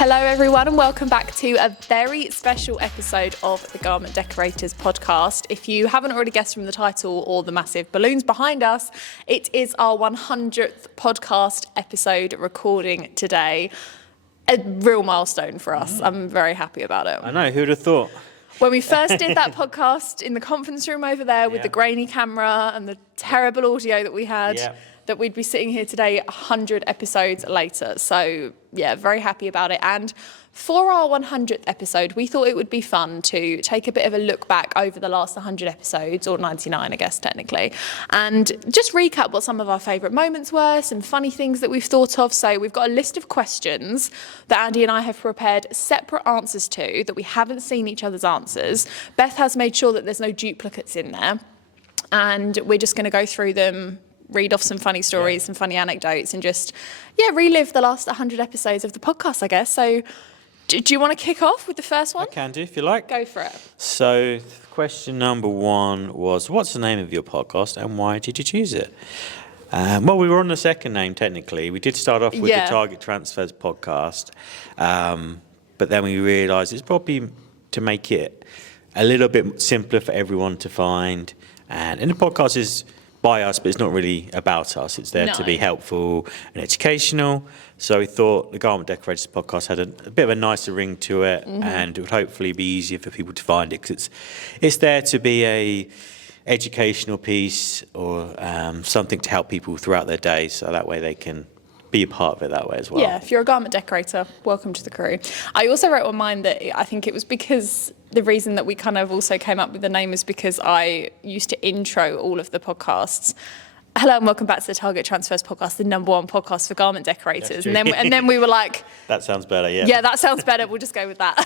Hello everyone and welcome back to a very special episode of the Garment Decorators Podcast. If you haven't already guessed from the title or the massive balloons behind us, it is our 100th podcast episode recording today. A real milestone for us. I'm very happy about it. I know, who'd have thought? When we first did that podcast in the conference room over there with the grainy camera and the terrible audio that we had, that we'd be sitting here today 100 episodes later. So yeah, very happy about it. And for our 100th episode, we thought it would be fun to take a bit of a look back over the last 100 episodes, or 99, I guess, technically, and just recap what some of our favourite moments were, some funny things that we've thought of. So we've got a list of questions that Andy and I have prepared separate answers to that we haven't seen each other's answers. Beth has made sure that there's no duplicates in there. And we're just going to go through them, read off some funny stories, some funny anecdotes, and just, relive the last 100 episodes of the podcast, I guess. So do you want to kick off with the first one? I can do, if you like. Go for it. So question number one was, what's the name of your podcast and why did you choose it? Well, we were on the second name, technically. We did start off with the Target Transfers Podcast, but then we realised it's probably to make it a little bit simpler for everyone to find. And the podcast is by us, but it's not really about us. It's there to be helpful and educational. So we thought the Garment Decorators Podcast had a bit of a nicer ring to it, and it would hopefully be easier for people to find it, because it's there to be a educational piece or something to help people throughout their day, so that way they can be a part of it that way as well. Yeah, if you're a garment decorator, welcome to the crew. I also wrote on mine that I think it was because the reason that we kind of also came up with the name is because I used to intro all of the podcasts. Hello and welcome back to the Target Transfers Podcast, the number one podcast for garment decorators. And then we were like, that sounds better, Yeah, that sounds better. We'll just go with that.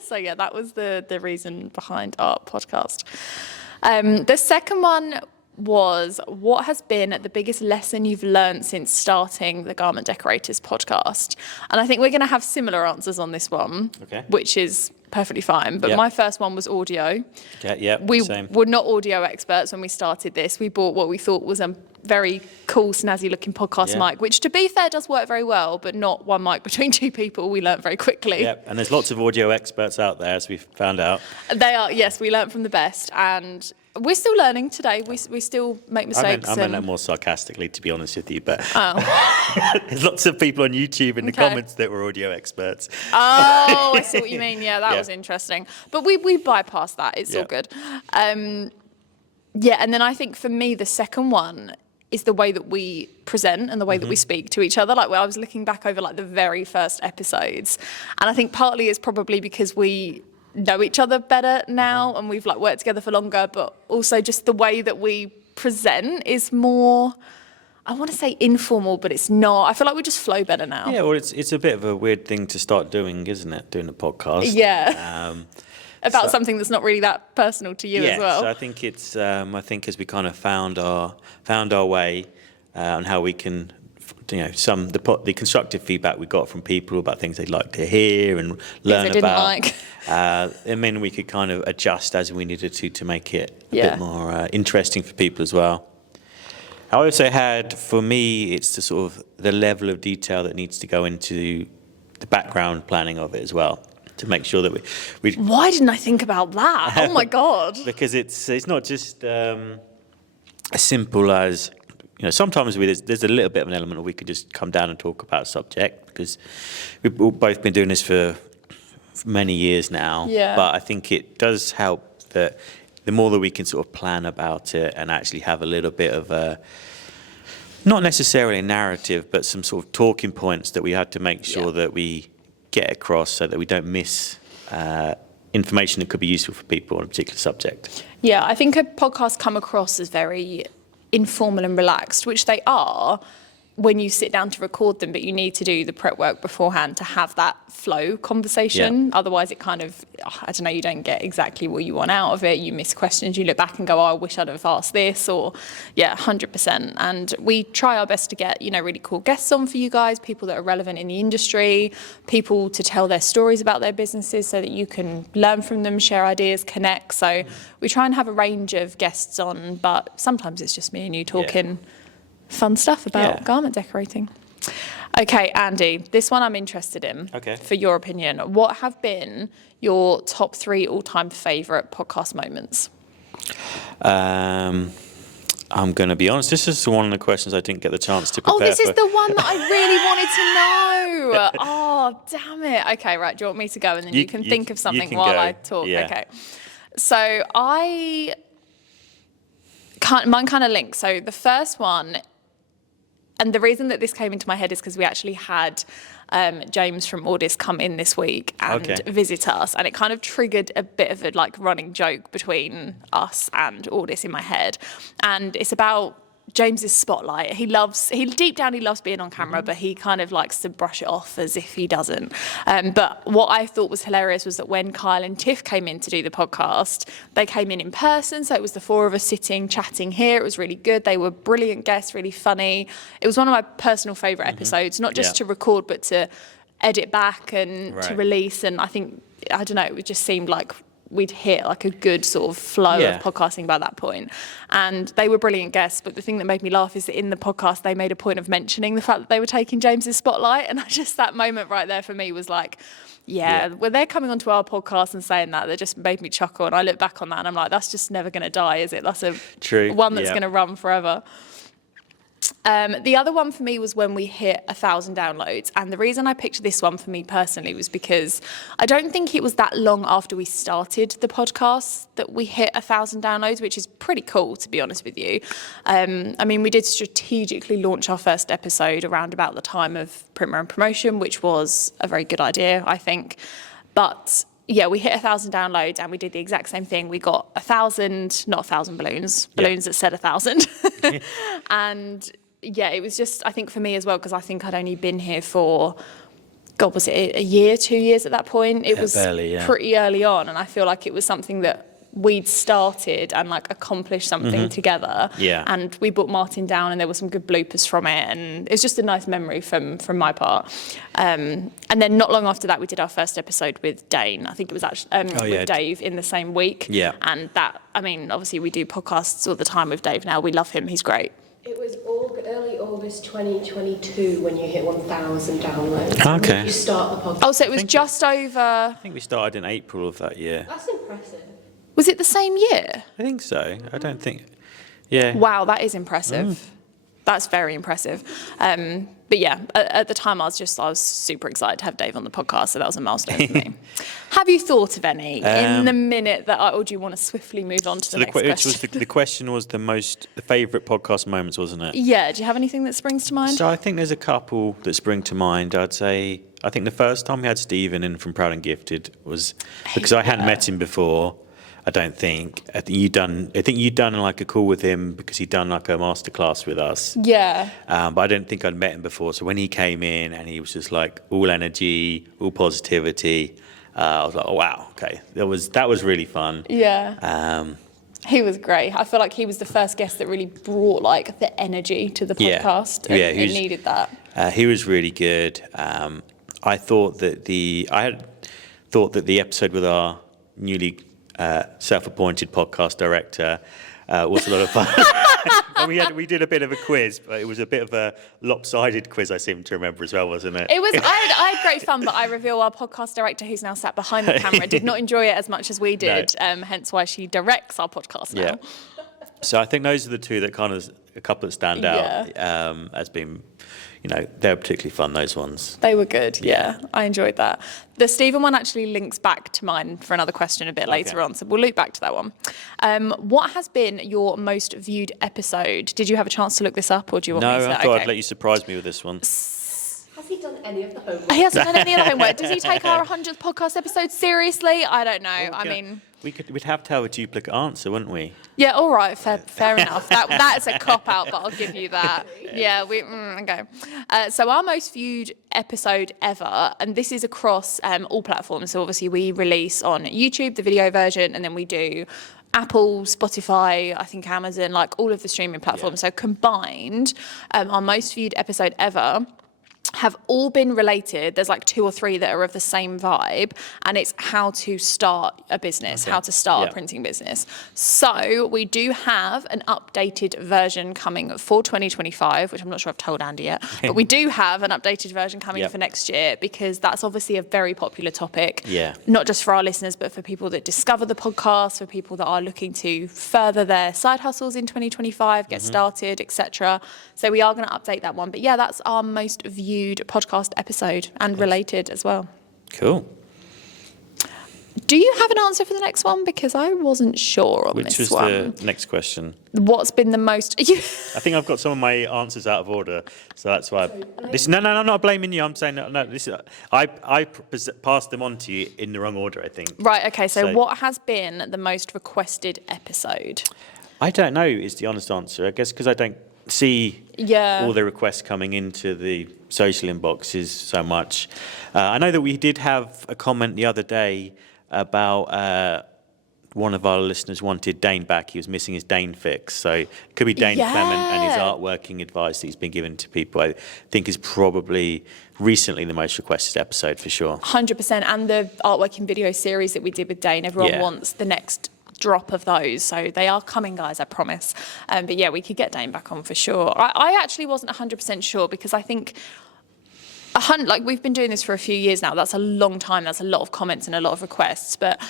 So yeah, that was the reason behind our podcast. The second one was, what has been the biggest lesson you've learned since starting the Garment Decorators Podcast? And I think we're going to have similar answers on this one, which is perfectly fine. But my first one was audio. We were not audio experts when we started this. We bought what we thought was a very cool, snazzy looking podcast mic, which, to be fair, does work very well, but not one mic between two people. We learnt very quickly. And there's lots of audio experts out there, as we've found out. They are, yes, we learnt from the best. And we're still learning today. We still make mistakes. I meant that more sarcastically, to be honest with you. But there's lots of people on YouTube in the comments that were audio experts. Oh, I see what you mean. Yeah, that was interesting. But we bypassed that. It's all good. And then I think for me, the second one is the way that we present and the way that we speak to each other. Like, I was looking back over like the very first episodes, and I think partly it's probably because we know each other better now and we've like worked together for longer, but also just the way that we present is more, I want to say informal, but it's not. I feel like we just flow better now. Yeah, well, it's a bit of a weird thing to start doing, isn't it? Doing a podcast. Yeah. About something that's not really that personal to you as well. So I think it's as we kind of found our way on how we can, the constructive feedback we got from people about things they'd like to hear and learn about. And then we could kind of adjust as we needed to make it a bit more interesting for people as well. I also had, for me, it's the level of detail that needs to go into the background planning of it as well, to make sure that we Why didn't I think about that? Oh my God. Because it's not just as simple as, sometimes there's a little bit of an element of we could just come down and talk about a subject, because we've both been doing this for many years now. But I think it does help that the more that we can sort of plan about it and actually have a little bit of a, not necessarily a narrative, but some sort of talking points that we had to make sure that we get across, so that we don't miss information that could be useful for people on a particular subject. Yeah, I think a podcast come across as very informal and relaxed, which they are when you sit down to record them, but you need to do the prep work beforehand to have that flow conversation. Otherwise it kind of, I don't know, you don't get exactly what you want out of it. You miss questions, you look back and go, I wish I'd have asked this, or 100%. And we try our best to get, really cool guests on for you guys, people that are relevant in the industry, people to tell their stories about their businesses so that you can learn from them, share ideas, connect. So we try and have a range of guests on, but sometimes it's just me and you talking fun stuff about garment decorating. Okay, Andy, this one I'm interested in. Okay. For your opinion. What have been your top 3 all-time favourite podcast moments? I'm going to be honest. This is one of the questions I didn't get the chance to prepare. Oh, this is the one that I really wanted to know. Oh, damn it. Okay, right. Do you want me to go and then you can think of something while I talk? Yeah. Okay. So mine kind of links. So the first one, and the reason that this came into my head is because we actually had James from Audis come in this week and visit us, and it kind of triggered a bit of a running joke between us and Audis in my head, and it's about James's spotlight. He deep down loves being on camera, but he kind of likes to brush it off as if he doesn't. But what I thought was hilarious was that when Kyle and Tiff came in to do the podcast, they came in person. So it was the 4 of us sitting, chatting here. It was really good. They were brilliant guests, really funny. It was one of my personal favourite episodes, not just to record, but to edit back and to release. And I don't know, it just seemed like we'd hit a good sort of flow of podcasting by that point. And they were brilliant guests, but the thing that made me laugh is that in the podcast they made a point of mentioning the fact that they were taking James's spotlight, and that moment right there for me was like, when they're coming onto our podcast and saying that just made me chuckle. And I look back on that and I'm like, that's just never going to die, is it? That's one that's going to run forever. The other one for me was when we hit 1,000 downloads. And the reason I picked this one for me personally was because I don't think it was that long after we started the podcast that we hit 1,000 downloads, which is pretty cool, to be honest with you. We did strategically launch our first episode around about the time of Primer and Promotion, which was a very good idea, I think. But yeah, we hit 1,000 downloads and we did the exact same thing. We got 1,000, not 1,000 balloons that said 1,000. And yeah, it was just, I think for me as well, because I think I'd only been here for, was it a year, 2 years at that point? It was barely, pretty early on. And I feel like it was something that we'd started and accomplished something together. Yeah. And we brought Martin down and there were some good bloopers from it. And it's just a nice memory from my part. And then not long after that, we did our first episode with Dane. I think it was actually with Dave in the same week. Yeah. And that, obviously we do podcasts all the time with Dave now. We love him. He's great. It was early August 2022 when you hit 1,000 downloads. Okay. You start the podcast. Oh, so it was just over... I think we started in April of that year. That's impressive. Was it the same year? I think so. I don't think... Yeah. Wow, that is impressive. That's very impressive. But yeah, at the time I was super excited to have Dave on the podcast, so that was a milestone for me. Have you thought of any in the minute that or do you want to swiftly move on to the next question? The question was the favourite podcast moments, wasn't it? Yeah, do you have anything that springs to mind? So I think there's a couple that spring to mind. I'd say, I think the first time we had Stephen in from Proud and Gifted was, because I hadn't met him before, I don't think. I think you'd done a call with him because he'd done a masterclass with us. Yeah. But I don't think I'd met him before. So when he came in and he was just all energy, all positivity, I was like, oh wow, okay, that was really fun. Yeah. He was great. I feel like he was the first guest that really brought the energy to the podcast. Yeah. It needed that. He was really good. I had thought that the episode with our newly self-appointed podcast director was a lot of fun. And we did a bit of a quiz, but it was a bit of a lopsided quiz, I seem to remember as well, wasn't it? It was. I had great fun, but I reveal our podcast director, who's now sat behind the camera, did not enjoy it as much as we did. No. Hence why she directs our podcast now. Yeah. So I think those are the two that a couple that stand out as being, they were particularly fun, those ones. They were good, yeah. I enjoyed that. The Stephen one actually links back to mine for another question a bit later on, so we'll loop back to that one. What has been your most viewed episode? Did you have a chance to look this up, or do you want me to? No, I thought I'd let you surprise me with this one. Has he done any of the homework? He hasn't done any of the homework. Does he take our 100th podcast episode seriously? I don't know. We'd have to have a duplicate answer, wouldn't we? Yeah, all right, fair enough. That's a cop-out, but I'll give you that. Yeah, okay. So our most viewed episode ever, and this is across all platforms. So obviously we release on YouTube, the video version, and then we do Apple, Spotify, I think Amazon, all of the streaming platforms. Yeah. So combined, our most viewed episode ever have all been related. There's like 2 or 3 that are of the same vibe, and it's how to start a business, how to start a printing business. So we do have an updated version coming for 2025, which I'm not sure I've told Andy yet, but we do have an updated version coming for next year, because that's obviously a very popular topic, not just for our listeners, but for people that discover the podcast, for people that are looking to further their side hustles in 2025, get started, etc. So we are going to update that one. But yeah, that's our most viewed podcast episode, and related as well. Cool. Do you have an answer for the next one? Because I wasn't sure on this one. Which was the next question? What's been the most... I think I've got some of my answers out of order, so that's why. No, I'm not blaming you. I'm saying no. This is I passed them on to you in the wrong order, I think. Right. Okay. So what has been the most requested episode? I don't know. Is the honest answer? I guess because I don't see all the requests coming into the social inboxes so much. I know that we did have a comment the other day about one of our listeners wanted Dane back. He was missing his Dane fix. So it could be Dane Clement and his artworking advice that he's been given to people. I think is probably recently the most requested episode for sure. 100%. And the artworking video series that we did with Dane, everyone wants the next drop of those, so they are coming, guys, I promise. But yeah, we could get Dane back on for sure. I actually wasn't 100% sure, because I think like we've been doing this for a few years now. That's a long time. That's a lot of comments and a lot of requests. But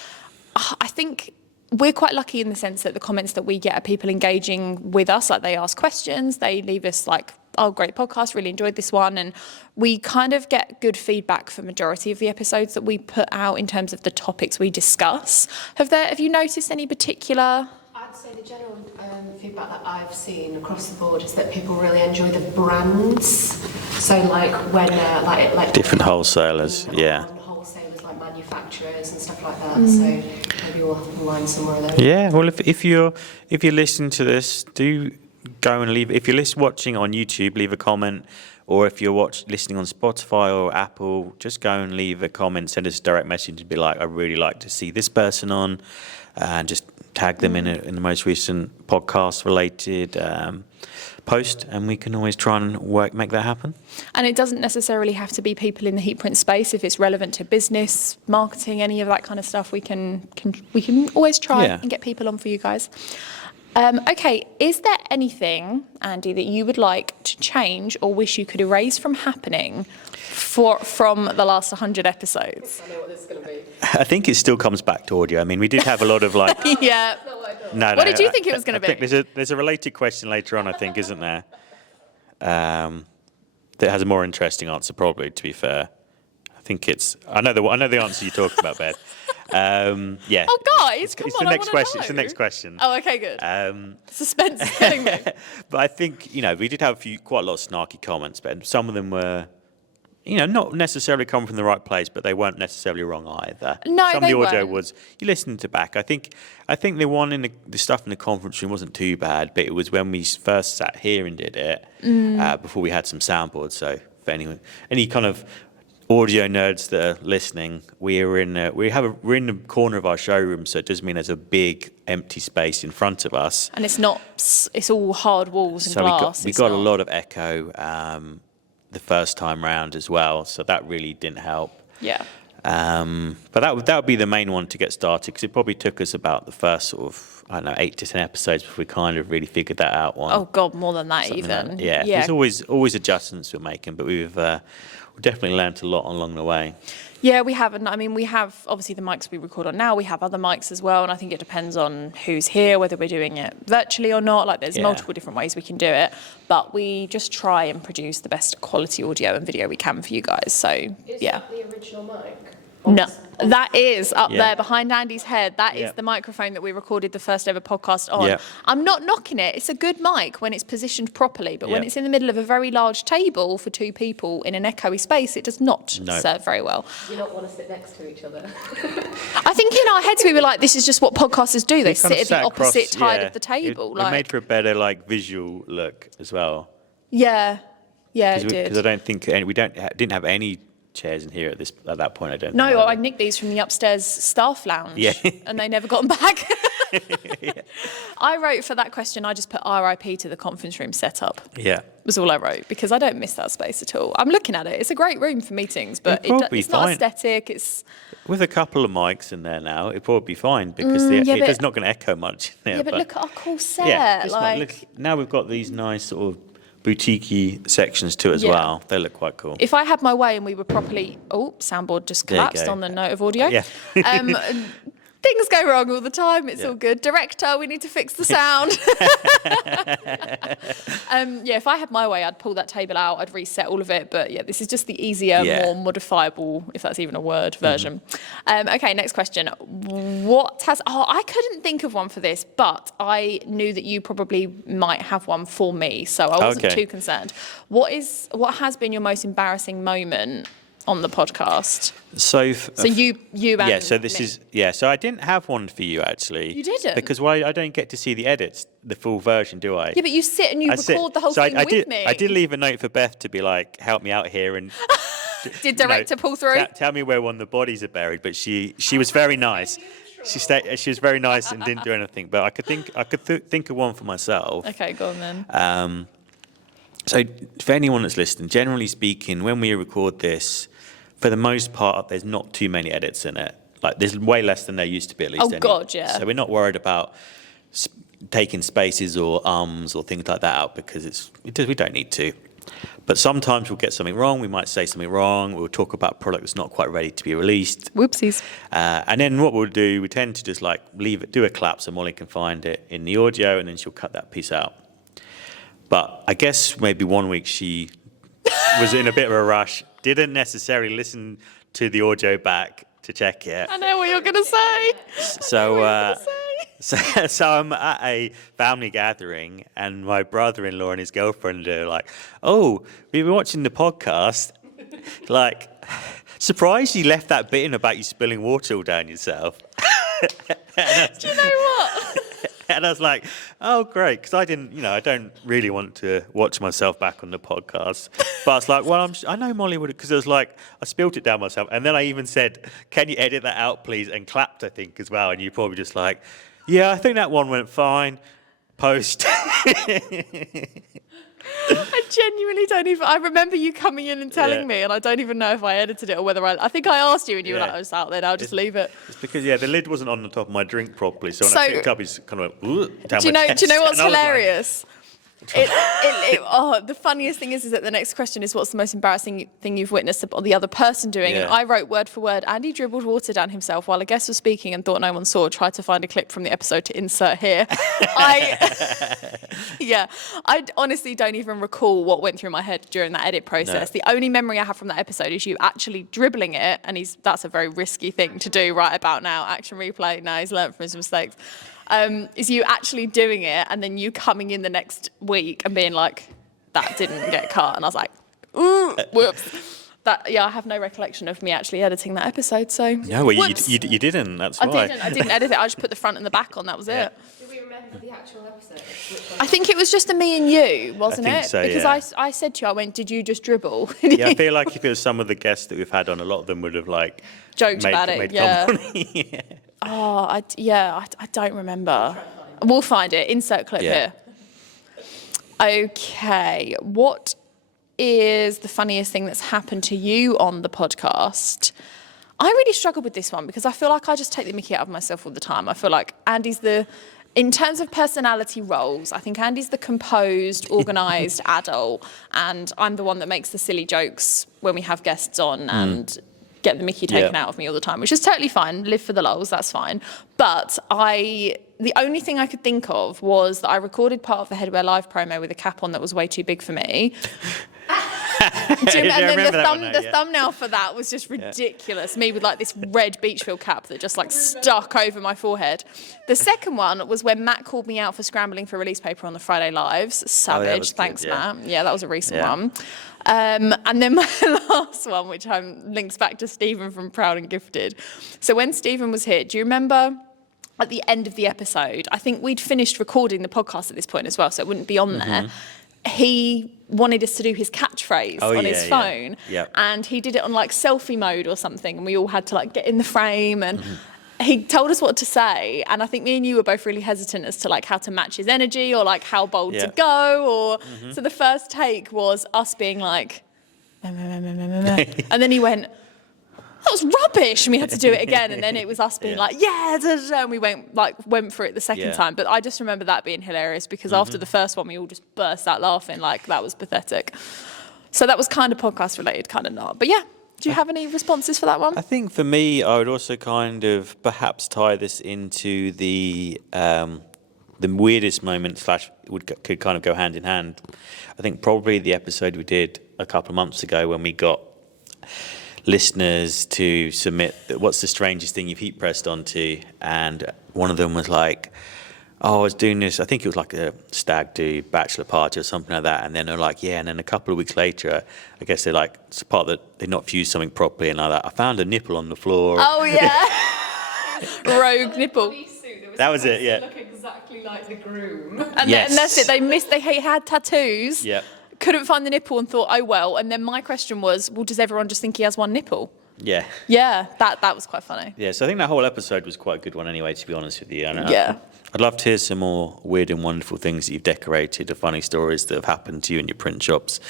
I think we're quite lucky in the sense that the comments that we get are people engaging with us. Like, they ask questions, they leave us like, oh, great podcast, really enjoyed this one. And we kind of get good feedback for majority of the episodes that we put out in terms of the topics we discuss. Have you noticed any particular... I'd say the general feedback that I've seen across the board is that people really enjoy the brands. So like when like different wholesalers, wholesalers like manufacturers and stuff like that. So maybe we'll have to line somewhere there. Yeah, well, if you're listening to this, do go and leave. If you're watching on YouTube, leave a comment. Or if you're listening on Spotify or Apple, just go and leave a comment, send us a direct message and be like, I'd really like to see this person on, and just tag them in the most recent podcast-related post, and we can always try and make that happen. And it doesn't necessarily have to be people in the heat print space. If it's relevant to business, marketing, any of that kind of stuff, we can always try and get people on for you guys. Okay, is there anything, Andy, that you would like to change or wish you could erase from happening from the last 100 episodes? I know what this is going to be. I think it still comes back to audio. I mean, we did have a lot of like... Yeah. No, what did you think it was going to be? I think there's a related question later on, I think, isn't there? That has a more interesting answer, probably, to be fair. I think it's... I know the answer you're talking about, Beth. Yeah. Oh, guys, come on, the next question. Know. It's the next question. Oh, okay, good. Suspense is killing me. But I think, we did have quite a lot of snarky comments, but some of them were, not necessarily coming from the right place, but they weren't necessarily wrong either. No, some of the audio was, you listened to back. I think the one in the stuff in the conference room wasn't too bad, but it was when we first sat here and did it, before we had some soundboards. So for any kind of audio nerds that are listening, we're in the corner of our showroom, so it does mean there's a big empty space in front of us, and it's all hard walls and glass. We got a lot of echo the first time round as well, so that really didn't help. Yeah. But that would be the main one to get started, because it probably took us about the first sort of 8 to 10 episodes before we kind of really figured that out. Oh God, more than that even. Yeah. There's always adjustments we're making, but we've definitely learnt a lot along the way. Yeah, we have. And I mean, we have obviously the mics we record on now. We have other mics as well, and I think it depends on who's here, whether we're doing it virtually or not. Like, there's multiple different ways we can do it, but we just try and produce the best quality audio and video we can for you guys. So Is that the original mic? No, that is up there behind Andy's head. That is the microphone that we recorded the first ever podcast on. Yeah. I'm not knocking it. It's a good mic when it's positioned properly, but when it's in the middle of a very large table for 2 people in an echoey space, it does not serve very well. Do you not want to sit next to each other? I think in our heads we were like, this is just what podcasters do. They sit at the opposite side of the table. It made for a better visual look as well. Yeah, it did. Because I don't think didn't have any chairs in here at that point. I don't. No, I nicked these from the upstairs staff lounge. Yeah. And they never got them back. I wrote for that question, I just put RIP to the conference room setup. Yeah. Was all I wrote, because I don't miss that space at all. I'm looking at it. It's a great room for meetings, but it's not aesthetic. It's with a couple of mics in there now, it'd probably be fine because it's not going to echo much in there. Yeah, but look at our cool set. Yeah, look, now we've got these nice sort of boutique-y sections too as well. They look quite cool. If I had my way and we were properly... Oh, soundboard just collapsed on the note of audio. Yeah. Things go wrong all the time. It's all good. Director, we need to fix the sound. If I had my way, I'd pull that table out. I'd reset all of it. But yeah, this is just the easier, more modifiable, if that's even a word, version. Okay, next question. I couldn't think of one for this, but I knew that you probably might have one for me, so I wasn't too concerned. What has been your most embarrassing moment on the podcast? So you and so I didn't have one for you actually. You didn't? Because I don't get to see the edits, the full version, do I? Yeah, but you sit and record the whole thing with me. I did leave a note for Beth to be like, help me out here and did director pull through? Tell me where one of the bodies are buried, but she was very nice. She was very nice and didn't do anything, but I could think of one for myself. Okay, go on then. So for anyone that's listening, generally speaking, when we record this, for the most part, there's not too many edits in it. Like, there's way less than there used to be, at least. Oh, God, yeah. So we're not worried about taking spaces or or things like that out because we don't need to. But sometimes we'll get something wrong. We might say something wrong. We'll talk about a product that's not quite ready to be released. Whoopsies. And then what we'll do, we tend to just like leave it, do a clap so Molly can find it in the audio, and then she'll cut that piece out. But I guess maybe one week she was in a bit of a rush, didn't necessarily listen to the audio back to check it. I know what you're going to say. So I'm at a family gathering, and my brother-in-law and his girlfriend are like, "Oh, we were watching the podcast. Like, surprised you left that bit in about you spilling water all down yourself." Do you know what? And I was like, oh, great, because I don't really want to watch myself back on the podcast. But I was like, well, I know Molly would, because I was like, I spilt it down myself. And then I even said, can you edit that out, please? And clapped, I think, as well. And you probably just like, yeah, I think that one went fine. Post. I genuinely don't even... I remember you coming in and telling me, and I don't even know if I edited it or whether I think I asked you, and you were like, oh, it's out there, I'll just leave it. It's because, the lid wasn't on the top of my drink properly, so when I picked up, it's kind of went down do you my chest. Do you know what's hilarious? The funniest thing is that the next question is, what's the most embarrassing thing you've witnessed the other person doing? Yeah. And I wrote word for word, Andy dribbled water down himself while a guest was speaking and thought no one saw. Tried to find a clip from the episode to insert here. I honestly don't even recall what went through my head during that edit process. No. The only memory I have from that episode is you actually dribbling it, and that's a very risky thing to do right about now. Action replay, now he's learned from his mistakes. Is you actually doing it and then you coming in the next week and being like, that didn't get cut. And I was like, ooh, whoops. I have no recollection of me actually editing that episode, so... No, well, you didn't, that's why. I didn't edit it, I just put the front and the back on, that was it. Do we remember the actual episode? I think it was just a me and you, wasn't it? So, because I said to you, I went, did you just dribble? I feel like if it was some of the guests that we've had on, a lot of them would have like... joked about it, yeah. Oh, I don't remember. We'll find it. Insert clip here. Okay. What is the funniest thing that's happened to you on the podcast? I really struggled with this one because I feel like I just take the mickey out of myself all the time. I feel like Andy's in terms of personality roles, I think Andy's the composed, organised adult, and I'm the one that makes the silly jokes when we have guests on and get the mickey taken out of me all the time, which is totally fine. Live for the lulz, that's fine. But the only thing I could think of was that I recorded part of the Headwear Live promo with a cap on that was way too big for me. And then the thumbnail for that was just ridiculous. Me with like this red Beachfield cap that just like stuck over my forehead. The second one was when Matt called me out for scrambling for release paper on the Friday Lives. Savage, thanks Matt. Yeah, that was a recent one. And then my last one, which links back to Stephen from Proud and Gifted. So when Stephen was here, do you remember at the end of the episode, I think we'd finished recording the podcast at this point as well, so it wouldn't be on there. He wanted us to do his catchphrase on his phone. And he did it on like selfie mode or something, and we all had to like get in the frame. And he told us what to say, and I think me and you were both really hesitant as to like how to match his energy or like how bold to go. Or so the first take was us being like, and then he went, that was rubbish, and we had to do it again. And then it was us being like, yeah, da, da, da, and we went for it the second time. But I just remember that being hilarious because after the first one, we all just burst out laughing like that was pathetic. So that was kind of podcast related, kind of not. But yeah. Do you have any responses for that one? I think for me, I would also kind of perhaps tie this into the weirdest moment / could kind of go hand in hand. I think probably the episode we did a couple of months ago when we got listeners to submit what's the strangest thing you've heat pressed onto, and one of them was like, oh, I was doing this, I think it was like a stag do, bachelor party or something like that. And then they're like, yeah. And then a couple of weeks later, I guess they're like, it's part that they'd not fused something properly and like that. I found a nipple on the floor. Oh, yeah. Rogue nipple. That was it, yeah. Look exactly like the groom. And that's it. They had tattoos. Yeah. Couldn't find the nipple and thought, oh, well. And then my question was, well, does everyone just think he has one nipple? Yeah. Yeah, that was quite funny. Yeah, so I think that whole episode was quite a good one anyway, to be honest with you. And yeah. I'd love to hear some more weird and wonderful things that you've decorated, or funny stories that have happened to you in your print shops,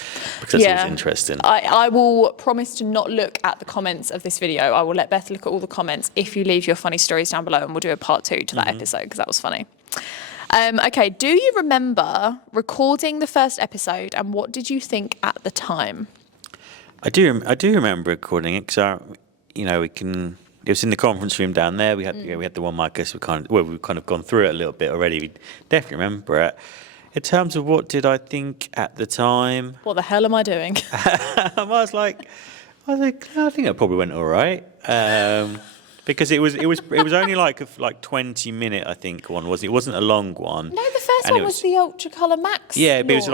because that's always interesting. I will promise to not look at the comments of this video. I will let Beth look at all the comments if you leave your funny stories down below, and we'll do a part 2 to that episode because that was funny. Okay, do you remember recording the first episode, and what did you think at the time? I do remember recording it because it was in the conference room down there. We had the one mic. I guess we've kind of gone through it a little bit already. We definitely remember it. In terms of what did I think at the time? What the hell am I doing? I was like, I think it probably went all right. Because it was only like a 20-minute, I think, one was. It wasn't a long one. No, the first one was the Ultra Colour Max. Yeah, but launch. it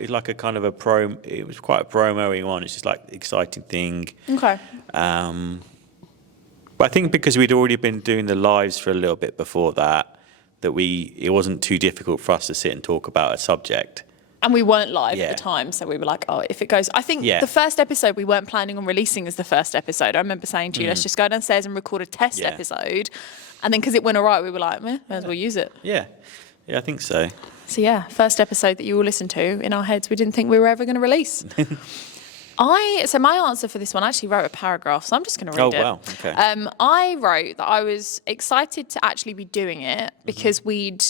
was like a kind of a pro. It was quite a promo-y one. It's just like exciting thing. Okay. But I think because we'd already been doing the lives for a little bit before that it wasn't too difficult for us to sit and talk about a subject. And we weren't live at the time, so we were like, oh, if it goes... I think the first episode we weren't planning on releasing as the first episode. I remember saying to you, let's just go downstairs and record a test episode. And then because it went all right, we were like, may as well use it. Yeah. Yeah, I think so. So yeah, first episode that you will listen to, in our heads, we didn't think we were ever going to release. So my answer for this one, I actually wrote a paragraph, so I'm just going to read it. Oh, wow. Okay. I wrote that I was excited to actually be doing it because we'd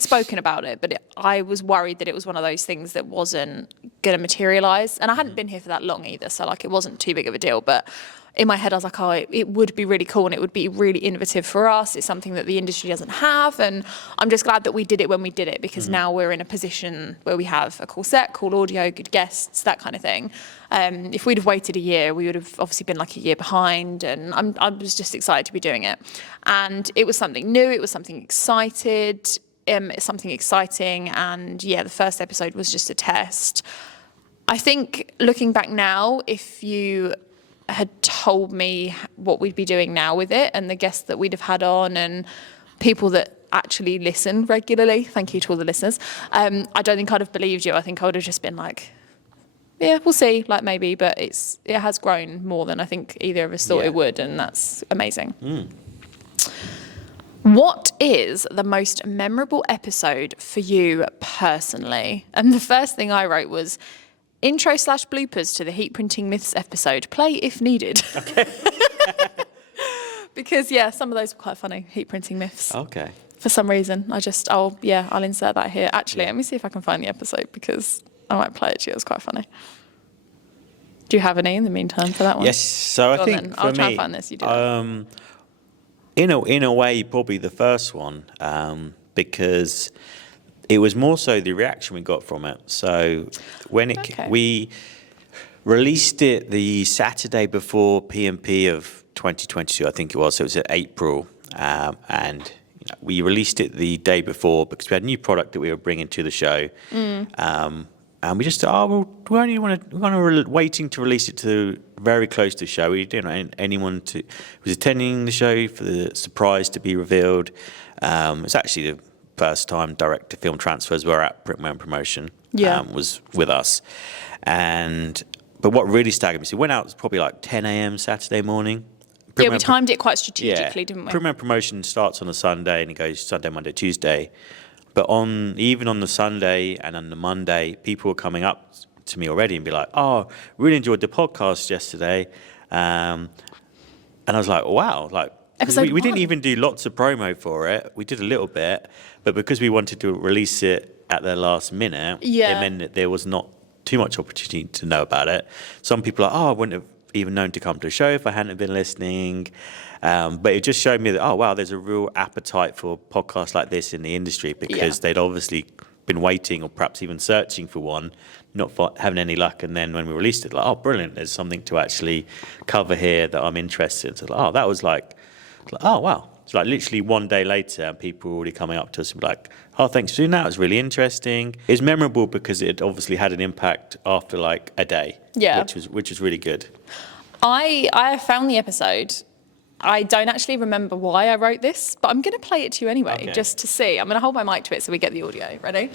spoken about it, but I was worried that it was one of those things that wasn't going to materialise. And I hadn't been here for that long either, so like it wasn't too big of a deal. But in my head, I was like, oh, it would be really cool and it would be really innovative for us. It's something that the industry doesn't have. And I'm just glad that we did it when we did it, because now we're in a position where we have a cool set, cool audio, good guests, that kind of thing. If we'd have waited a year, we would have obviously been like a year behind. And I was just excited to be doing it. And it was something new. It was something something exciting, and the first episode was just a test. I think looking back now, if you had told me what we'd be doing now with it and the guests that we'd have had on and people that actually listen regularly, thank you to all the listeners, I don't think I'd have believed you. I think I would have just been like, yeah, we'll see, like maybe, but it has grown more than I think either of us thought it would, and that's amazing. What is the most memorable episode for you personally? And the first thing I wrote was intro/bloopers to the Heat Printing Myths episode. Play if needed. Okay. Because, some of those were quite funny, Heat Printing Myths. Okay. For some reason, I'll insert that here. Actually, let me see if I can find the episode, because I might play it to you. It was quite funny. Do you have any in the meantime for that one? Yes. So I think I'll try and find this. You do that. In a way, probably the first one, because it was more so the reaction we got from it. So when we released it the Saturday before P&P of 2022, I think it was. So it was in April, and we released it the day before because we had a new product that we were bringing to the show. And we just thought, we're only waiting to release it to very close to the show. We didn't want anyone who was attending the show for the surprise to be revealed. It's actually the first time direct-to-film transfers were at Printman Promotion was with us. But what really staggered me, so it went out, it was probably like 10 a.m. Saturday morning. Yeah, we timed it quite strategically, didn't we? Pre-med promotion starts on a Sunday and it goes Sunday, Monday, Tuesday. But even on the Sunday and on the Monday, people were coming up to me already and be like, "Oh, really enjoyed the podcast yesterday," and I was like, "Wow!" Like we didn't even do lots of promo for it. We did a little bit, but because we wanted to release it at the last minute, it meant that there was not too much opportunity to know about it. Some people are, "Oh, I wouldn't have even known to come to the show if I hadn't been listening." But it just showed me that, oh, wow, there's a real appetite for podcasts like this in the industry, because they'd obviously been waiting or perhaps even searching for one, not having any luck. And then when we released it, like, oh, brilliant, there's something to actually cover here that I'm interested in. So, oh, that was like, oh, wow. It's like literally one day later and people were already coming up to us and be like, oh, thanks for doing that. It was really interesting. It was memorable because it obviously had an impact after like a day, which was really good. I found the episode. I don't actually remember why I wrote this, but I'm going to play it to you anyway, just to see. I'm going to hold my mic to it so we get the audio. Ready?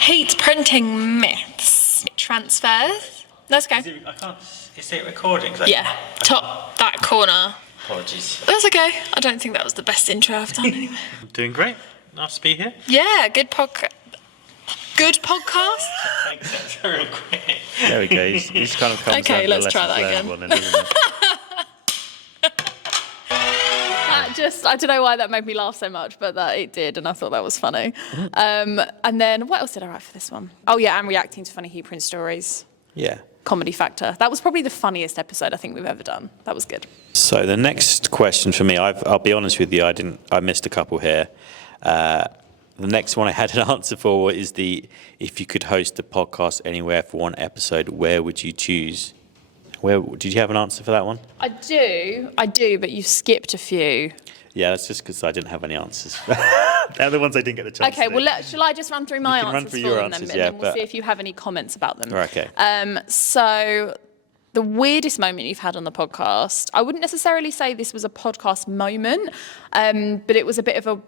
Heat printing myths. Transfers. Let's go. Is it recording? Yeah, top that corner. Apologies. That's okay. I don't think that was the best intro I've done anyway. I'm doing great. Nice to be here. Yeah, good podcast. Good podcast? Thanks, that's real quick. There we go. He's kind of comes okay, let's try that again. One, then, doesn't it? I don't know why that made me laugh so much, but that it did, and I thought that was funny. And then what else did I write for this one? Oh yeah, and reacting to funny heat print stories. Yeah. Comedy factor. That was probably the funniest episode I think we've ever done. That was good. So the next question for me, I'll be honest with you, I missed a couple here. The next one I had an answer for is if you could host a podcast anywhere for one episode, where would you choose? Where did you have an answer for that one? I do, but you skipped a few. Yeah, that's just because I didn't have any answers. They're the ones I didn't get the chance to do. Well, shall I just run through my answers run through your answers, and then we'll see if you have any comments about them. Okay. So the weirdest moment you've had on the podcast, I wouldn't necessarily say this was a podcast moment, but it was a bit of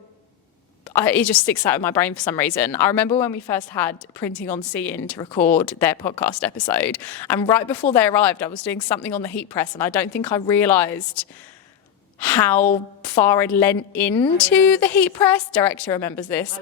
it just sticks out in my brain for some reason. I remember when we first had Printing on Sea in to record their podcast episode, and right before they arrived, I was doing something on the heat press, and I don't think I realised how far I'd lent into the heat press. Director remembers this.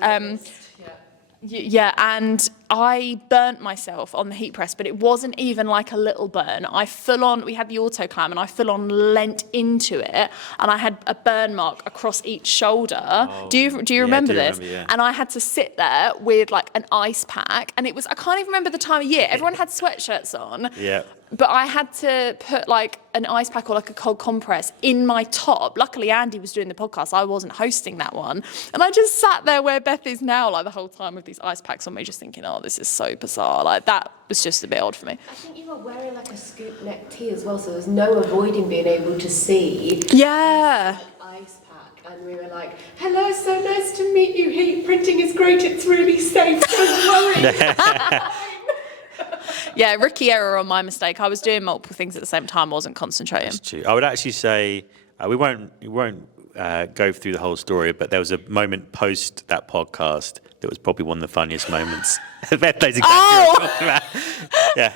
Yeah, and I burnt myself on the heat press, but it wasn't even like a little burn. We had the autoclam, and I full on leant into it, and I had a burn mark across each shoulder. Oh, do you remember this? And I had to sit there with like an ice pack, and I can't even remember the time of year. Everyone had sweatshirts on. Yeah. But I had to put like an ice pack or like a cold compress in my top. Luckily, Andy was doing the podcast. I wasn't hosting that one. And I just sat there where Beth is now, like the whole time with these ice packs on me, just thinking, oh, this is so bizarre. Like that was just a bit odd for me. I think you were wearing like a scoop neck tee as well, so there's no avoiding being able to see. Yeah. Ice pack. And we were like, hello, so nice to meet you. Heat printing is great. It's really safe. Don't worry. Yeah, rookie error on my mistake. I was doing multiple things at the same time. I wasn't concentrating. That's true. I would actually say we won't go through the whole story, but there was a moment post that podcast that was probably one of the funniest moments. Beth knows exactly what I'm talking about. Yeah.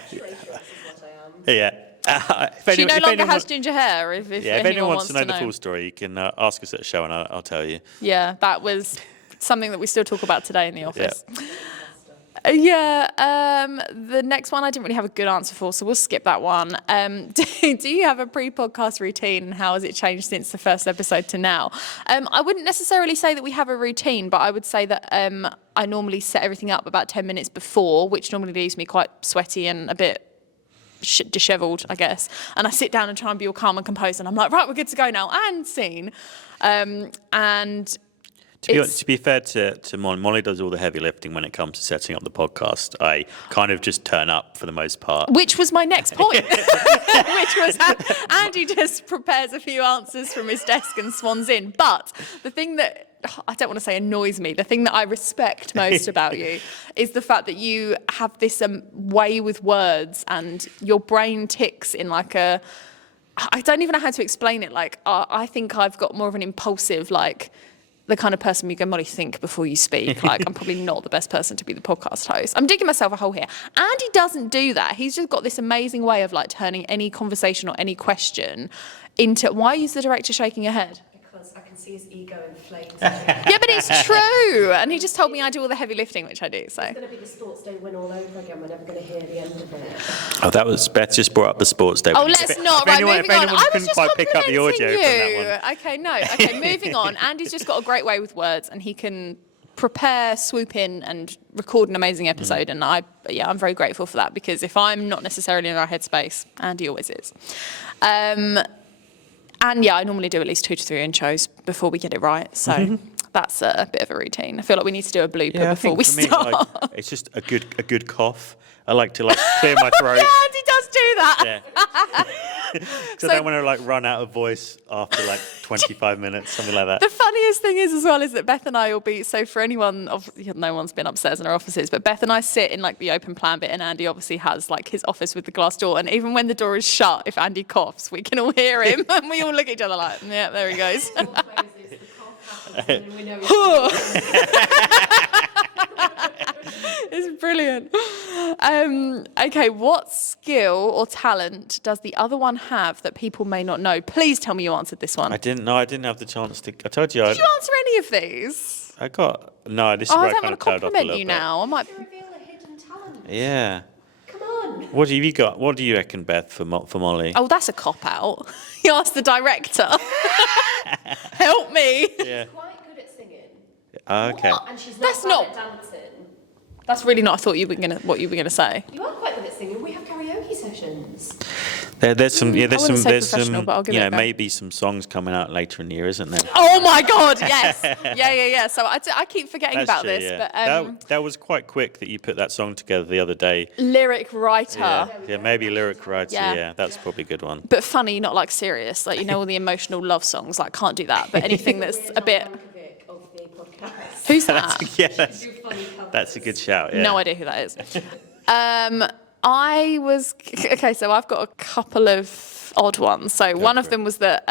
Yeah. She no longer has ginger hair. If anyone wants to know the full story, you can ask us at a show and I'll tell you. Yeah, that was something that we still talk about today in the office. Yeah. The next one I didn't really have a good answer for, so we'll skip that one. Do you have a pre-podcast routine, and how has it changed since the first episode to now? I wouldn't necessarily say that we have a routine, but I would say that I normally set everything up about 10 minutes before, which normally leaves me quite sweaty and a bit dishevelled, I guess. And I sit down and try and be all calm and composed, and I'm like, right, we're good to go now, and scene. To be fair to Molly does all the heavy lifting when it comes to setting up the podcast. I kind of just turn up for the most part. Which was my next point. Which was Andy just prepares a few answers from his desk and swans in. But the thing that, I don't want to say annoys me, the thing that I respect most about you is the fact that you have this way with words, and your brain ticks in like I don't even know how to explain it. Like, I think I've got more of an impulsive, like the kind of person you go, Molly, think before you speak. Like, I'm probably not the best person to be the podcast host. I'm digging myself a hole here. Andy doesn't do that. He's just got this amazing way of like turning any conversation or any question into, why is the director shaking her head? Because I can see his ego inflating. Yeah, but it's true. And he just told me I do all the heavy lifting, which I do, so. It's going to be the sports day win all over again. We're never going to hear the end of it. Oh, that was Beth just brought up the sports day. Oh, let's not. Right, moving on. I was just quite pick up the audio complimenting from that one. Okay, no. Okay, moving on. Andy's just got a great way with words, and he can prepare, swoop in, and record an amazing episode. And I'm very grateful for that, because if I'm not necessarily in our headspace, Andy always is. And yeah, I normally do at least 2 to 3 intros before we get it right. So that's a bit of a routine. I feel like we need to do a blooper before we start. It's just a good cough. I like to clear my throat. Yeah, Andy does do that. Yeah. So I don't want to run out of voice after 25 minutes, something like that. The funniest thing is as well is that Beth and I will be, so for anyone, no one's been upstairs in our offices, but Beth and I sit in the open plan bit, and Andy obviously has his office with the glass door, and even when the door is shut, if Andy coughs, we can all hear him, and we all look at each other like, yeah, there he goes. It's brilliant. Okay, what skill or talent does the other one have that people may not know? Please tell me you answered this one. I didn't know. I didn't have the chance to. I told you. Did you answer any of these? I got no. This is where I kind of tailed off a little bit. I don't want to compliment you now. I might reveal a hidden talent. Yeah. Come on. What have you got? What do you reckon, Beth, for Molly? Oh, that's a cop out. You asked the director. Help me. Yeah. Quite good at singing. Okay. And she's not bad at dancing. That's really not. I thought what you were gonna say. You are quite good at singing. We have karaoke sessions. There's some but I'll give it a go. maybe some songs coming out later in the year, isn't there? Oh my God, yes. Yeah. So I keep forgetting about this, yeah. but that was quite quick that you put that song together the other day. lyric writer. Yeah, maybe lyric writer. Yeah. Yeah, that's probably a good one. But funny, not serious. All the emotional love songs. Can't do that. But anything that's a bit. Of the podcast. Who's that? That's a good shout. Yeah. No idea who that is. So I've got a couple of odd ones. So one of them was that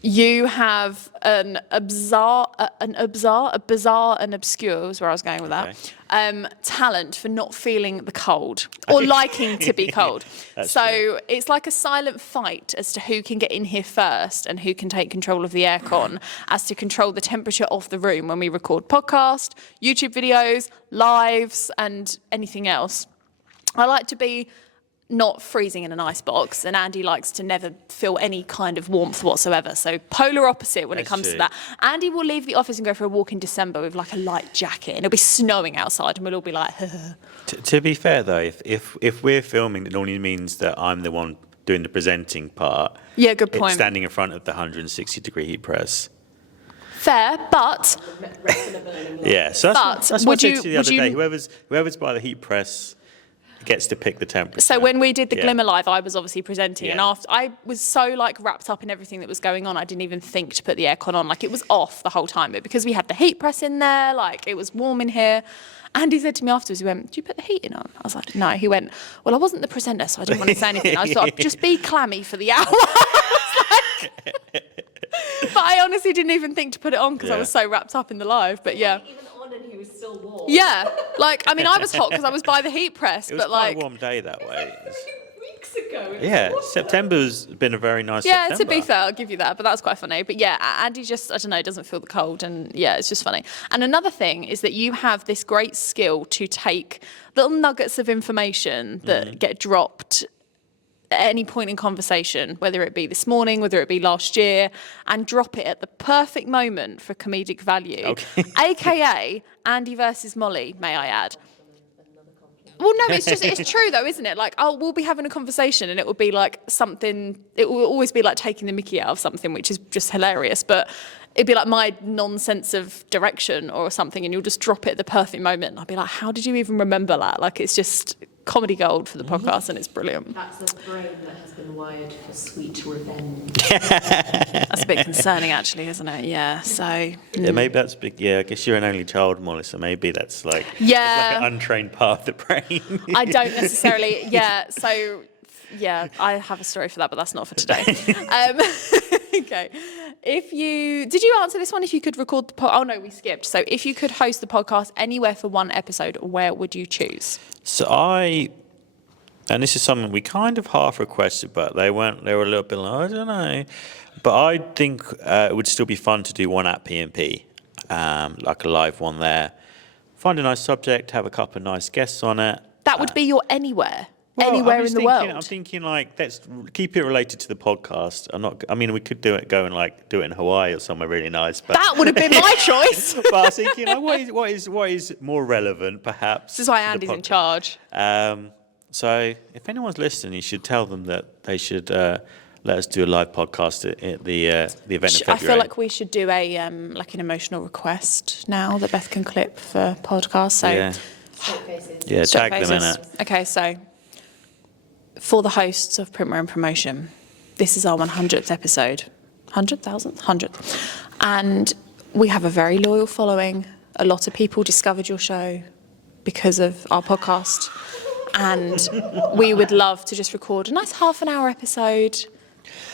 you have a bizarre and obscure is where I was going with that. Talent for not feeling the cold or liking to be cold. So it's like a silent fight as to who can get in here first and who can take control of the aircon as to control the temperature of the room when we record podcast, YouTube videos, lives, and anything else. I like to be not freezing in an ice box, and Andy likes to never feel any kind of warmth whatsoever. So polar opposite when it comes to that. Andy will leave the office and go for a walk in December with a light jacket, and it'll be snowing outside, and we'll all be like, To be fair though, if we're filming, it normally means that I'm the one doing the presenting part. Yeah, good point. Standing in front of the 160-degree heat press. Fair, but Yeah, so that's what I said to you the other day. Whoever's by the heat press gets to pick the temperature. So when we did the Glimmer Live, I was obviously presenting, and Yeah. after I was so wrapped up in everything that was going on, I didn't even think to put the aircon on. It was off the whole time, but because we had the heat press in there, it was warm in here. Andy said to me afterwards, he went, "Do you put the heating on?" I was like, "No." He went, "Well, I wasn't the presenter, so I didn't want to say anything." I thought, "I'd just be clammy for the hour." But I honestly didn't even think to put it on because I was so wrapped up in the live. But yeah. Even on, and he was still warm. Yeah, I was hot because I was by the heat press, It was but quite a warm day that way. Weeks ago. Yeah, September's been a very nice yeah, September. to be fair, I'll give you that, but that was quite funny. But yeah, Andy just, I don't know, doesn't feel the cold, and yeah, it's just funny. And another thing is that you have this great skill to take little nuggets of information that get dropped at any point in conversation, whether it be this morning, whether it be last year, and drop it at the perfect moment for comedic value. Okay. AKA Andy versus Molly, may I add. Well, no, it's true though, isn't it? We'll be having a conversation and it will be something, it will always be taking the mickey out of something, which is just hilarious, but it'd be my nonsense of direction or something, and you'll just drop it at the perfect moment. And I'll be like, how did you even remember that? It's just comedy gold for the podcast, and it's brilliant. That's a brain that has been wired for sweet revenge. That's a bit concerning, actually, isn't it? Yeah, so... Yeah, maybe that's big. Yeah, I guess you're an only child, Molly, so maybe that's it's Yeah. an untrained part of the brain. I don't necessarily... Yeah, so... Yeah, I have a story for that, but that's not for today. Okay. Did you answer this one? If you could record oh no, we skipped. So if you could host the podcast anywhere for one episode, where would you choose? So and this is something we kind of half requested, but they were a little bit like, I don't know. But I think it would still be fun to do one at P&P, like a live one there. Find a nice subject, have a couple of nice guests on it. That would be your anywhere. Well, anywhere in the world. I'm thinking like, let's keep it related to the podcast. We could do it in Hawaii or somewhere really nice. But that would have been my choice. But I was thinking, like, what is more relevant, perhaps? This is why Andy's in charge. So if anyone's listening, you should tell them that they should let us do a live podcast at the event in February. I feel like we should do an emotional request now that Beth can clip for podcast. So tag them in it. Okay, so for the hosts of Printwear and Promotion, this is our 100th episode. 100th. And we have a very loyal following. A lot of people discovered your show because of our podcast. And we would love to just record a nice half an hour episode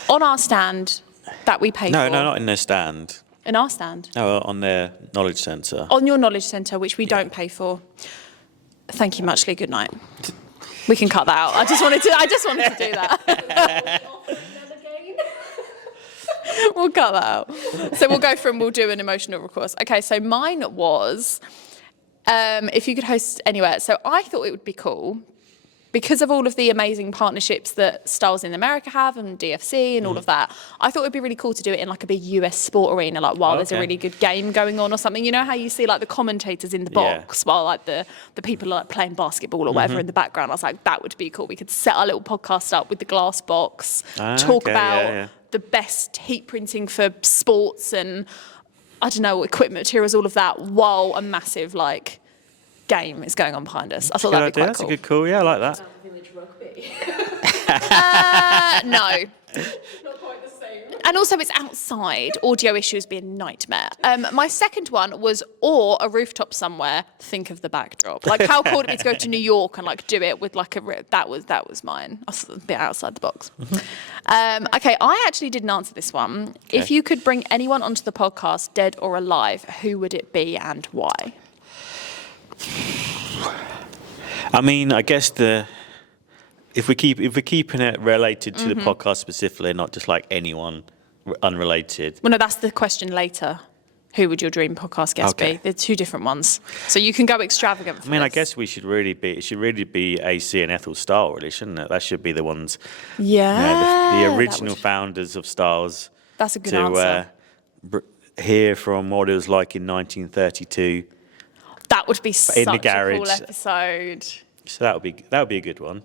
on our stand that we pay for. No, not in their stand. In our stand? No, on their knowledge centre. On your knowledge centre, which we don't pay for. Thank you, Muchley. Good night. We can cut that out. I just wanted to do that. We'll cut that out. So we'll do an emotional request. Okay, so mine was, if you could host anywhere. So I thought it would be cool, because of all of the amazing partnerships that Styles in America have and DFC and all of that. I thought it would be really cool to do it in like a big US sport arena, like while there's a really good game going on or something. You know how you see like the commentators in the box while like the people are like playing basketball or whatever in the background. I was like, that would be cool. We could set our little podcast up with the glass box, talk about the best heat printing for sports and I don't know, equipment materials, all of that, while a massive like game is going on behind us. I thought that'd be quite That's cool. a good call. Yeah, I like that. Village rugby. No. Not quite the same. And also it's outside. Audio issues be a nightmare. My second one was, or a rooftop somewhere, think of the backdrop. Like how cool would it be to go to New York and like do it with like that was mine. I was a bit outside the box. Okay, I actually didn't answer this one. Okay. If you could bring anyone onto the podcast, dead or alive, who would it be and why? I mean, I guess if we're keeping it related to the podcast specifically, not just like anyone unrelated. Well, no, that's the question later. Who would your dream podcast guest be? They're two different ones, so you can go extravagant. For I guess it should really be AC and Ethel Stahl, really, shouldn't it? That should be the ones. Yeah. The original founders of Styles. That's a good answer. Hear from what it was like in 1932. That would be such a cool episode. So that would be a good one.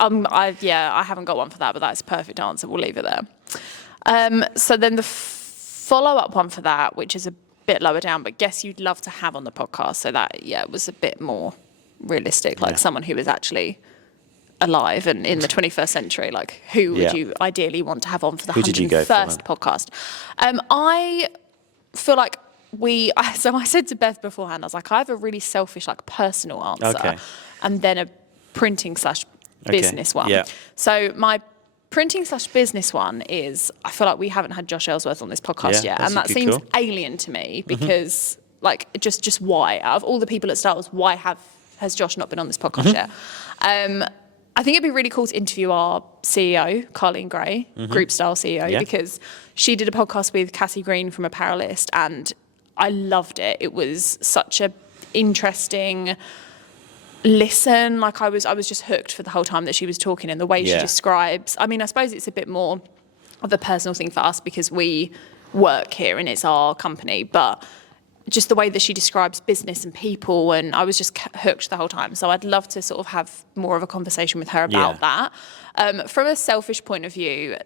I haven't got one for that, but that's a perfect answer. We'll leave it there. So then the follow-up one for that, which is a bit lower down, but guess you'd love to have on the podcast. So that was a bit more realistic, like someone who is actually alive and in the 21st century. Like who would you ideally want to have on for the 101st podcast? I feel like so I said to Beth beforehand, I was like, I have a really selfish, like personal answer, and then a printing / business one. Yeah. So my printing / business one is, I feel like we haven't had Josh Ellsworth on this podcast yet, and that seems alien to me because, like, just why? Out of all the people at Styles, why has Josh not been on this podcast yet? I think it'd be really cool to interview our CEO, Carleen Gray, Group Style CEO, because she did a podcast with Cassie Green from Apparelist, and I loved it. It was such a interesting listen. Like I was just hooked for the whole time that she was talking, and the way she describes. I mean, I suppose it's a bit more of a personal thing for us because we work here and it's our company, but just the way that she describes business and people, and I was just hooked the whole time. So I'd love to sort of have more of a conversation with her about that. From a selfish point of view,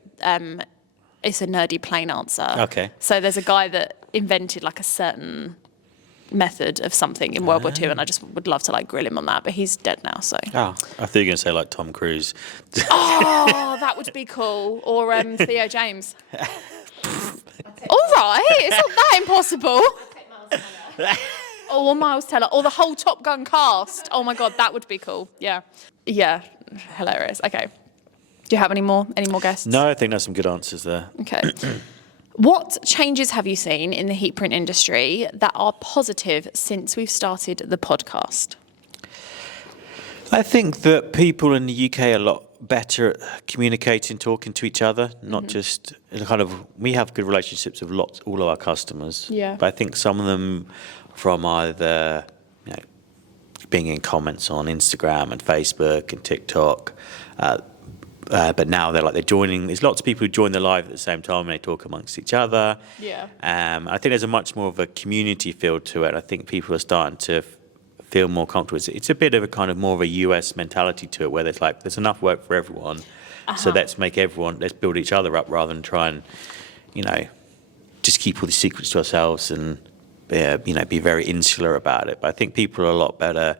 it's a nerdy plain answer. Okay. So there's a guy that invented like a certain method of something in World War II, and I just would love to like grill him on that, but he's dead now, so. Oh, I thought you were going to say like Tom Cruise. Oh, that would be cool. Or Theo James. All right, it's not that impossible. Or Miles Teller, or the whole Top Gun cast. Oh my God, that would be cool. Yeah, hilarious. Okay, do you have any more guests? No, I think there's some good answers there. Okay. What changes have you seen in the heat print industry that are positive since we've started the podcast? I think that people in the UK are a lot better at communicating, talking to each other, not just we have good relationships with all of our customers. Yeah. But I think some of them from either being in comments on Instagram and Facebook and TikTok, but now they're joining. There's lots of people who join the live at the same time and they talk amongst each other. Yeah. I think there's a much more of a community feel to it. I think people are starting to feel more comfortable. It's a bit of a kind of more of a US mentality to it, where there's enough work for everyone, so let's build each other up rather than try and, just keep all the secrets to ourselves and, be very insular about it. But I think people are a lot better.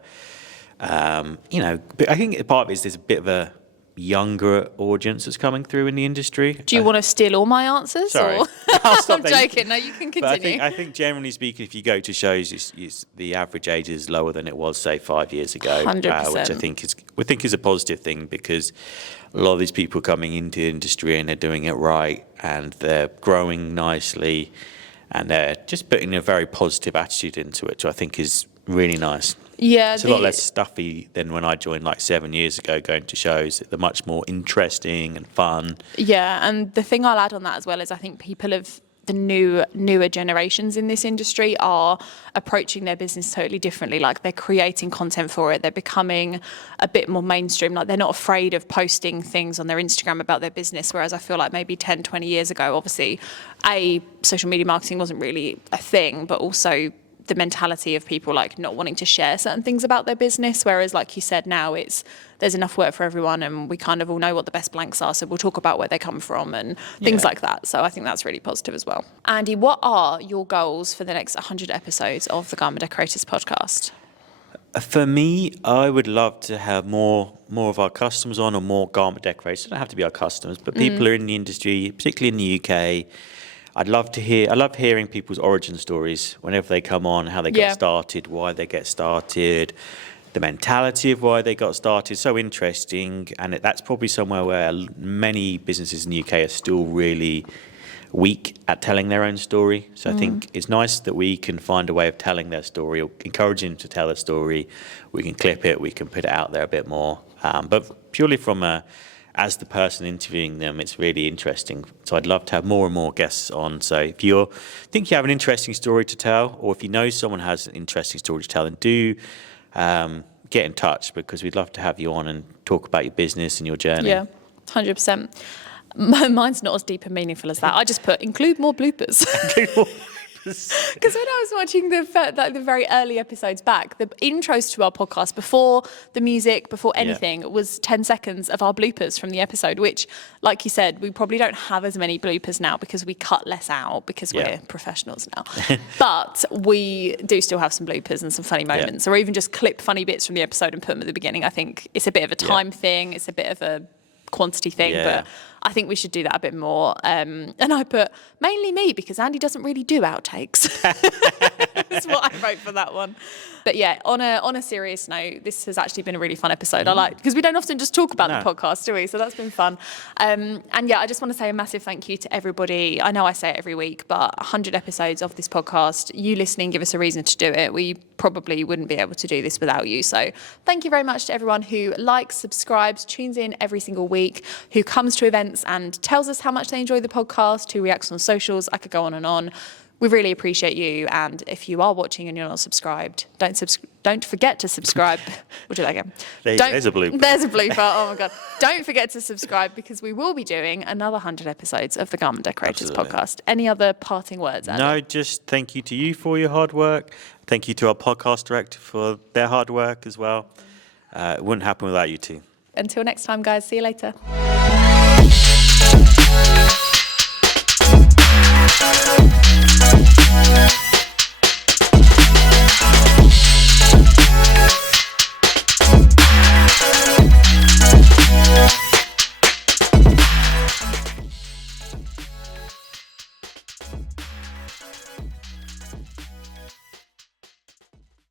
But I think part of it is there's a bit of a younger audience that's coming through in the industry. Do you want to steal all my answers? Sorry. Or? I'll stop I'm there. joking. No, you can continue. But I think generally speaking, if you go to shows, the average age is lower than it was, say, 5 years ago. 100%. Which I think is a positive thing, because a lot of these people are coming into the industry and they're doing it right and they're growing nicely and they're just putting a very positive attitude into it, which I think is really nice. Yeah, it's a lot less stuffy than when I joined 7 years ago going to shows. They're much more interesting and fun. Yeah, and the thing I'll add on that as well is I think people of the newer generations in this industry are approaching their business totally differently. They're creating content for it. They're becoming a bit more mainstream. They're not afraid of posting things on their Instagram about their business, whereas I feel like maybe 10, 20 years ago, obviously, social media marketing wasn't really a thing, but also the mentality of people not wanting to share certain things about their business, whereas like you said, now there's enough work for everyone and we kind of all know what the best blanks are, so we'll talk about where they come from and things like that. So I think that's really positive as well. Andy, what are your goals for the next 100 episodes of the Garment Decorators Podcast? For me, I would love to have more of our customers on, or more garment decorators. They don't have to be our customers, but people who are in the industry, particularly in the UK. I love hearing people's origin stories whenever they come on, how they got started, why they get started, the mentality of why they got started. So interesting, and that's probably somewhere where many businesses in the UK are still really weak at telling their own story. So I think it's nice that we can find a way of telling their story, or encouraging them to tell their story. We can clip it, we can put it out there a bit more. But purely as the person interviewing them, it's really interesting. So I'd love to have more and more guests on. So if you think you have an interesting story to tell, or if you know someone has an interesting story to tell, then do get in touch, because we'd love to have you on and talk about your business and your journey. Yeah, 100%. Mine's not as deep and meaningful as that. I just put include more bloopers. Because when I was watching the very early episodes back, the intros to our podcast, before the music, before anything, was 10 seconds of our bloopers from the episode, which, like you said, we probably don't have as many bloopers now because we cut less out because we're professionals now. But we do still have some bloopers and some funny moments, or even just clip funny bits from the episode and put them at the beginning. I think it's a bit of a time thing. It's a bit of a quantity thing, but I think we should do that a bit more. And I put mainly me, because Andy doesn't really do outtakes. That's what I wrote for that one. But yeah, on a serious note, this has actually been a really fun episode. I like, because we don't often just talk about the podcast, do we? So that's been fun. And yeah, I just want to say a massive thank you to everybody. I know I say it every week, but 100 episodes of this podcast, you listening give us a reason to do it. We probably wouldn't be able to do this without you. So thank you very much to everyone who likes, subscribes, tunes in every single week, who comes to events and tells us how much they enjoy the podcast, who reacts on socials. I could go on and on. We really appreciate you, and if you are watching and you're not subscribed, don't forget to subscribe. We'll do that again. There's a blooper. There's a blooper. Oh my God. Don't forget to subscribe, because we will be doing another 100 episodes of the Garment Decorators Podcast. Any other parting words, Andy? No, just thank you to you for your hard work. Thank you to our podcast director for their hard work as well. It wouldn't happen without you two. Until next time, guys. See you later.